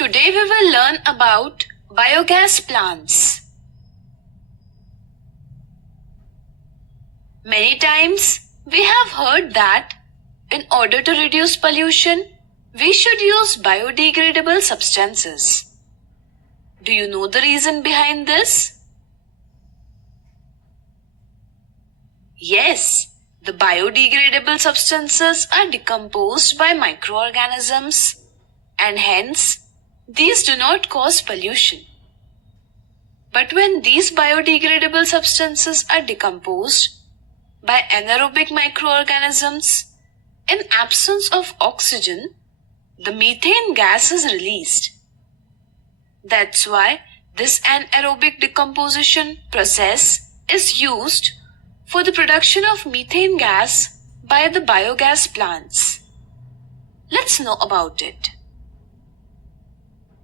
Today we will learn about biogas plants. Many times we have heard that in order to reduce pollution, we should use biodegradable substances. Do you know the reason behind this? Yes, the biodegradable substances are decomposed by microorganisms and hence these do not cause pollution. But when these biodegradable substances are decomposed by anaerobic microorganisms, in absence of oxygen, the methane gas is released. That's why this anaerobic decomposition process is used for the production of methane gas by the biogas plants. Let's know about it.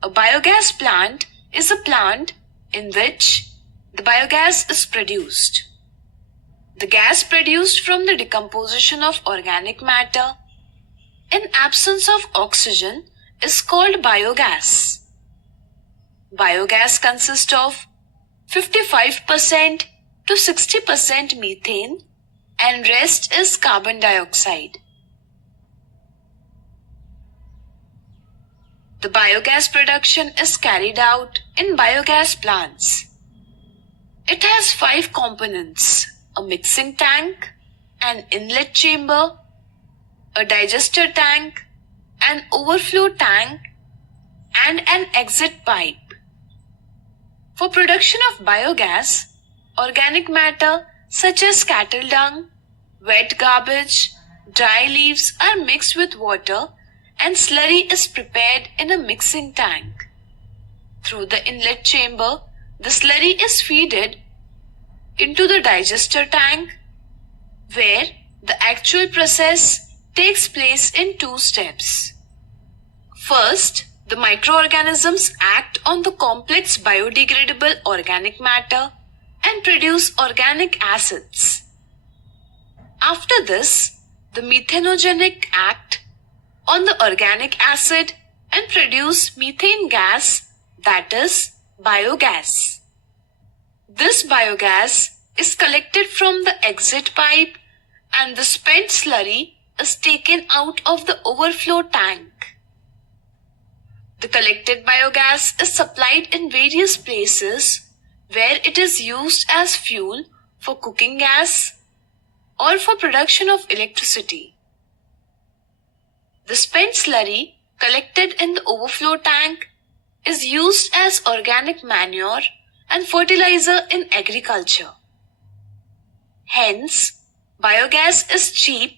A biogas plant is a plant in which the biogas is produced. The gas produced from the decomposition of organic matter in absence of oxygen is called biogas. Biogas consists of 55% to 60% methane and rest is carbon dioxide. The biogas production is carried out in biogas plants. It has 5 components: a mixing tank, an inlet chamber, a digester tank, an overflow tank, and an exit pipe. For production of biogas, organic matter such as cattle dung, wet garbage, dry leaves are mixed with water and slurry is prepared in a mixing tank. Through the inlet chamber, the slurry is fed into the digester tank, where the actual process takes place in 2 steps. First, the microorganisms act on the complex biodegradable organic matter and produce organic acids. After this, the methanogenic act on the organic acid and produce methane gas, that is biogas. This biogas is collected from the exit pipe and the spent slurry is taken out of the overflow tank. The collected biogas is supplied in various places where it is used as fuel for cooking gas or for production of electricity. The spent slurry collected in the overflow tank is used as organic manure and fertilizer in agriculture. Hence, biogas is cheap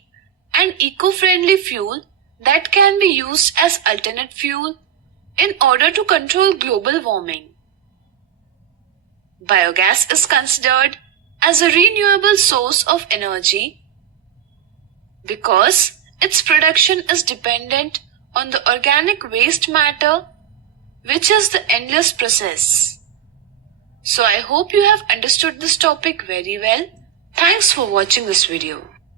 and eco-friendly fuel that can be used as alternate fuel in order to control global warming. Biogas is considered as a renewable source of energy because its production is dependent on the organic waste matter, which is the endless process. So I hope you have understood this topic very well. Thanks for watching this video.